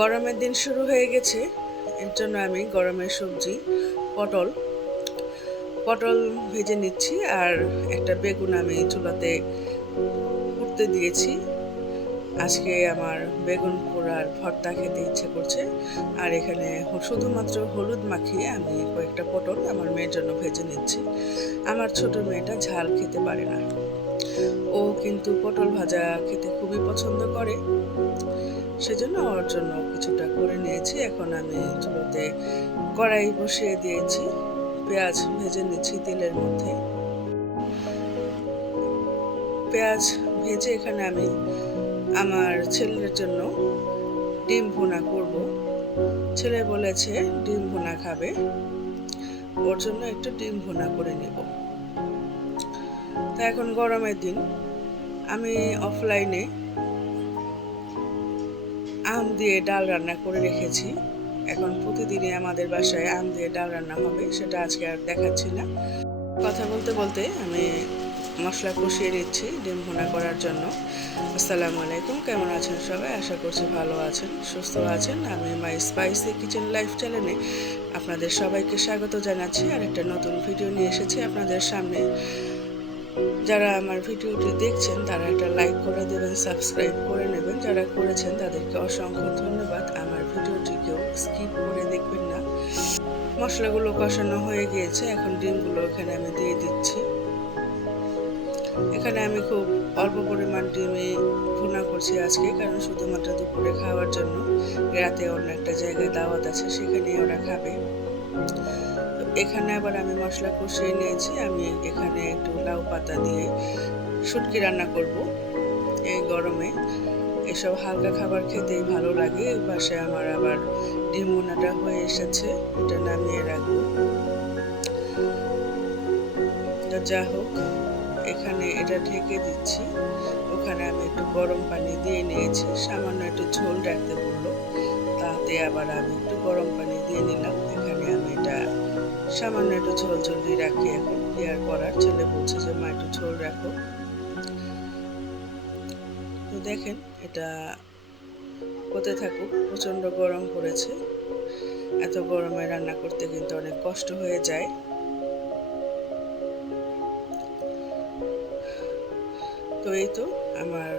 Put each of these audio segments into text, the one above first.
গরমের দিন শুরু হয়ে গেছে, এর জন্য আমি গরমের সবজি পটল পটল ভেজে নিচ্ছি। আর একটা বেগুন আমি চুলাতে পুড়তে দিয়েছি। আজকে আমার বেগুন পোড়ার ভর্তা খেতে ইচ্ছে করছে। আর এখানে শুধুমাত্র হলুদ মাখিয়ে আমি কয়েকটা পটল আমার মেয়ের জন্য ভেজে নিচ্ছি। আমার ছোট মেয়েটা ঝাল খেতে পারে না, ও কিন্তু পটল ভাজা খেতে খুবই পছন্দ করে, সেজন্য ওর জন্য কিছুটা করে নিয়েছি। এখন আমি চুলোতে কড়াই বসিয়ে দিয়েছি, পেঁয়াজ ভেজে নিচ্ছি তেলের মধ্যে। পেঁয়াজ ভেজে এখানে আমি আমার ছেলের জন্য ডিম ভুনা করব। ছেলে বলেছে ডিম ভুনা খাবে, ওর জন্য একটু ডিম ভুনা করে নেব। তা এখন গরমের দিন আমি অফলাইনে আম দিয়ে ডাল রান্না করে রেখেছি। এখন প্রতিদিনই আমাদের বাসায় আম দিয়ে ডাল রান্না হবে, সেটা আজকে আর দেখাচ্ছি না। কথা বলতে বলতে আমি মশলা কষিয়ে নিচ্ছি ডিম ভুনা করার জন্য। আসসালামু আলাইকুম, কেমন আছেন সবাই? আশা করছি ভালো আছেন, সুস্থ আছেন। আমি মাই স্পাইসি কিচেন লাইফ চ্যানেলে আপনাদের সবাইকে স্বাগত জানাচ্ছি। আর একটা নতুন ভিডিও নিয়ে এসেছি আপনাদের সামনে। যারা আমার ভিডিওটি দেখছেন তারা একটা লাইক করে দেবেন, সাবস্ক্রাইব করে নেবেন। যারা করেছেন তাদেরকে অসংখ্য ধন্যবাদ। আমার ভিডিওটি কেউ স্কিপ করে দেখবেন না। মশলাগুলো কষানো হয়ে গিয়েছে, এখন ডিমগুলো এখানে আমি দিয়ে দিচ্ছি। এখানে আমি খুব অল্প পরিমাণ ডিমে ভুনা করছি আজকে, কারণ শুধুমাত্র দুপুরে খাওয়ার জন্য। রাতে অন্য একটা জায়গায় দাওয়াত আছে, সেখানে ওরা খাবে। তো এখানে আবার আমি মশলা কষিয়ে নিয়েছি। আমি এখানে একটু লাউ পাতা দিয়ে শুটকি রান্না করব। এই গরমে এসব হালকা খাবার খেতেই ভালো লাগে। এই পাশে আমার আবার ডিম ভুনাটা হয়ে এসেছে, এটা নামিয়ে রাখবো। যা হোক, এখানে এটা ঢেকে দিচ্ছি। ওখানে আমি একটু গরম পানি দিয়ে নিয়েছি, সামান্য একটু ঝোল রাখতে বললো, তাতে আবার আমি একটু গরম পানি দিয়ে নিলাম। এখানে আমি এটা সামান্য একটু ঝোল ঝোল দিয়ে রাখি। এখন কেয়ার করার ছেলে বলছে যে মা একটু ঝোল রাখো। তো দেখেন এটা হতে থাকুক। প্রচণ্ড গরম পড়েছে, এত গরমে রান্না করতে কিন্তু অনেক কষ্ট হয়ে যায়। তো এই তো আমার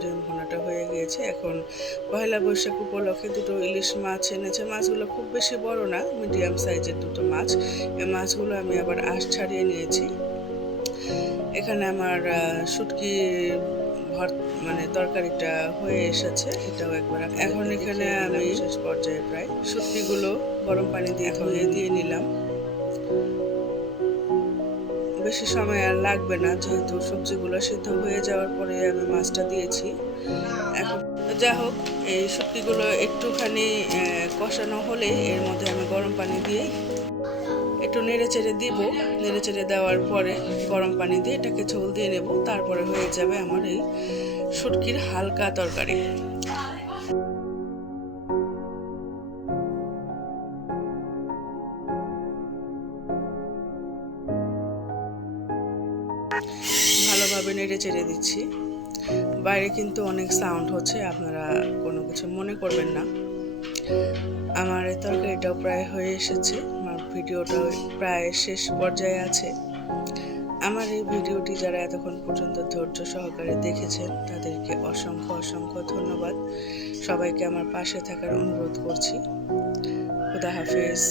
ডিম ভুনাটা হয়ে গিয়েছে। এখন পয়লা বৈশাখ উপলক্ষে দুটো ইলিশ মাছ এনেছে। মাছগুলো খুব বেশি বড় না, মিডিয়াম সাইজের দুটো মাছ। এই মাছগুলো আমি আবার আঁশ ছাড়িয়ে নিয়েছি। এখানে আমার শুটকি মানে তরকারিটা হয়ে এসেছে, এটাও একবার এখন এখানে আমি শেষ পর্যায়ে প্রায় শুটকিগুলো গরম পানি দিয়ে ধুয়ে দিয়ে নিলাম। বেশি সময় আর লাগবে না, যেহেতু সবজিগুলো সিদ্ধ হয়ে যাওয়ার পরে আমি মাছটা দিয়েছি। এখন যা হোক, এই শুটকিগুলো একটুখানি কষানো হলে এর মধ্যে আমি গরম পানি দিয়ে একটু নেড়ে চেড়ে দিব। নেড়ে চেড়ে দেওয়ার পরে গরম পানি দিয়ে এটাকে ঝোল দিয়ে নেব। তারপরে হয়ে যাবে আমার এই শুটকির হালকা তরকারি। ভালোভাবে নেড়ে চেড়ে দিচ্ছি। বাইরে কিন্তু অনেক সাউন্ড হচ্ছে, আপনারা কোনো কিছু মনে করবেন না। আমার এই তরকারিটাও প্রায় হয়ে এসেছে, আমার ভিডিওটাও প্রায় শেষ পর্যায়ে আছে। আমার এই ভিডিওটি যারা এতক্ষণ পর্যন্ত ধৈর্য সহকারে দেখেছেন তাদেরকে অসংখ্য অসংখ্য ধন্যবাদ। সবাইকে আমার পাশে থাকার অনুরোধ করছি। খুদা হাফেজ।